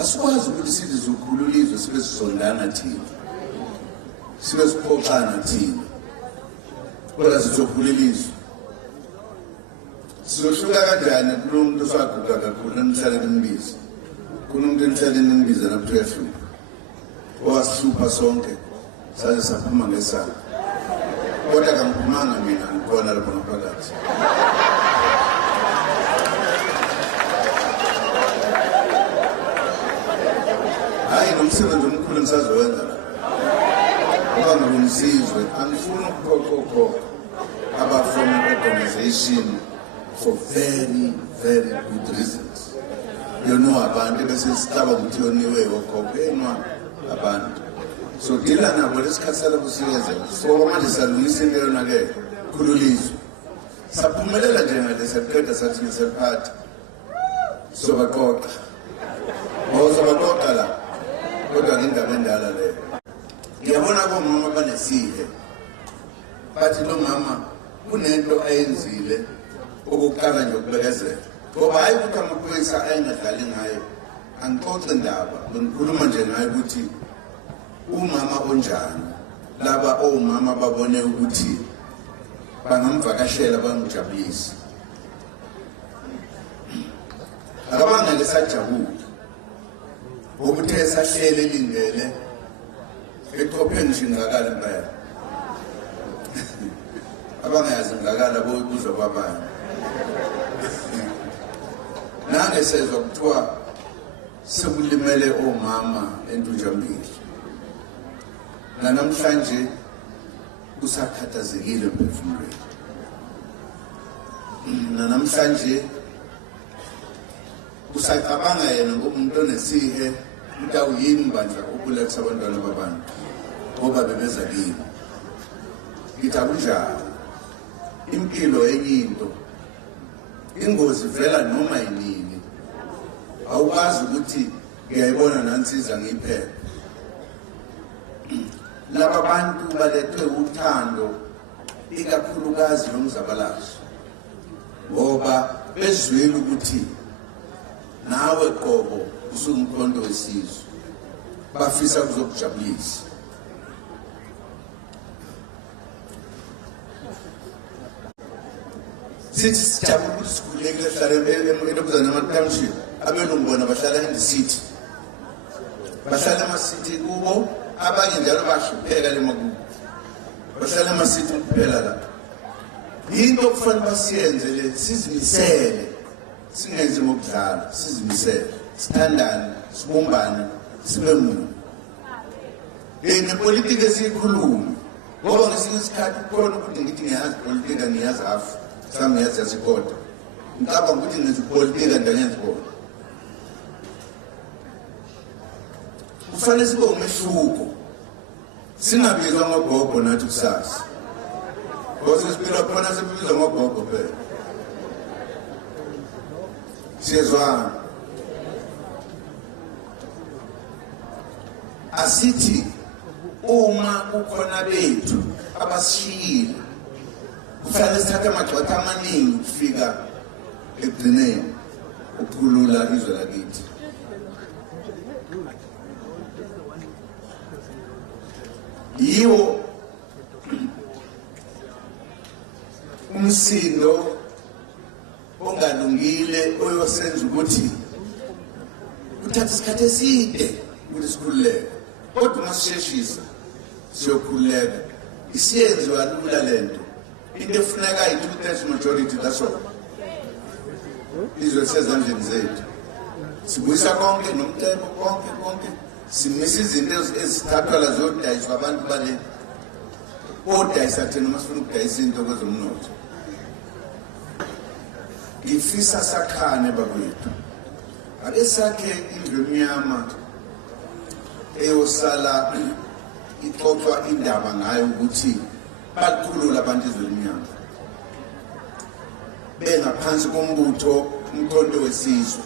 asikwazi ukuthi sithi sizokhulula izwe sibe sizondana thina, sibe siphoxana thina, kodwa sizokhulula izwe. Sizoshuka kanjani kulo muntu osaguga kakhulu namhlanje nimbiza, kunomuntu emhlanje nimbiza napho yahlupha, owasihlupha sonke saze saphuma ngesandla, kodwa kangiphumanga mina, ngikhona lapho ngaphakathi. Hayi nomsebenzi omkhulu engisazowenza la, ngoba ngilungisizwe, angifuni ukuphoqophoqa aba-form organization for very, very good reasons. You know abantu bese sicaba ukuthi yoniwe okhokho enwa abantu. So dila nabo lesikhathi salapho siyenze. So manje salungisa into yona ke khululizwe. Saphumelela nje ngale seqeda sathi ngisephatha. So baqoqa. Baqoqa la. Kodwa indaba endala le. Ngiyabona bomama banesihe. Bathi lo mama kunento ayenzile ukuqala nje ukubekezela. Ngoba hayi ukuthi amaphoyisa ayengadlali ngayo, angixoxe indaba, ngikhuluma nje ngayo ukuthi umama onjani, laba omama babone ukuthi bangamvakashela bangijabulise. Akabangeke sajabula, ukuthi esahlele elindele eqopheni nje ngakala impela. Abangayazi ngakala boyibuzwa kwabanye. Nange sezwa kuthiwa sekulimele omama eNtujambili. Namhlanje usakhathazekile emphefumulweni. Namhlanje usacabanga yena ngomuntu onesihe ukuthi awuyini bandla ukuletha abantwana babantu ngoba bebeza kimi. Ngithi akunjalo. Impilo enye into. Ingozi vela noma yinini. Awukwazi ukuthi ngiyayibona nansiza ngiphephe. Laba bantu balethwe uthando ikakhulukazi lomzabalazo. Ngoba bezwile ukuthi nawe qobo usungumkhonto wesizwe. Bafisa ukuzokujabulisa. Sithi sijabula ukuthi sikhululekile sihlala elokuzana ama-township, abelungu bona bahlala in the city. Bahlala ama-city kubo, abanye njalo bahlupheka le makubo. Bahlala ama-city kuphela la. Yinto okufanele basiyenze le, sizimisele, singenzi ngokudlala, sizimisele, sithandane, sibumbane, sibe munye. Nepolitiki esiyikhuluma, ngoba ngesinye isikhathi kukhona ukuthi ngithi ngiyazi politika ngiyazi afu. Sami yazi yasikhoda. Ngicabanga ukuthi ngizipolitika ndangenza khona. Kufanele sibe umehluko. Singabizwa ngogogo nathi kusasa. Ngoba siphila khona sibizwa ngogogo phela. Siyezwana. Asithi uma kukhona bethu abasishiyile kufanele sithathe amagxatha amaningi ukufika ekugcineni ukukhulula izwe lakithi. Yiwo umsindo ongalungile oyosenza ukuthi kuthatha isikhathi eside ukuthi sikhululeke. Kodwa masisheshisa siyokhululeka. Isiyenziwa lula lento. Into efuneka i-2/3 majority kaSono. Izwe lisezandleni zethu. Sibuyisa konke nomthetho konke. Simisa izinto ezithathwa la zodayiswa abantu bale. Odayisa thina masifuna ukudayisa into kwezomnotho. Ngifisa sakhane bakwethu. Ake sakhe indlu emnyama eyosala ixoxwa indaba ngayo ukuthi bakhulula abantu izwe elimnyama. Bengaphansi kombutho umkhonto wesizwe.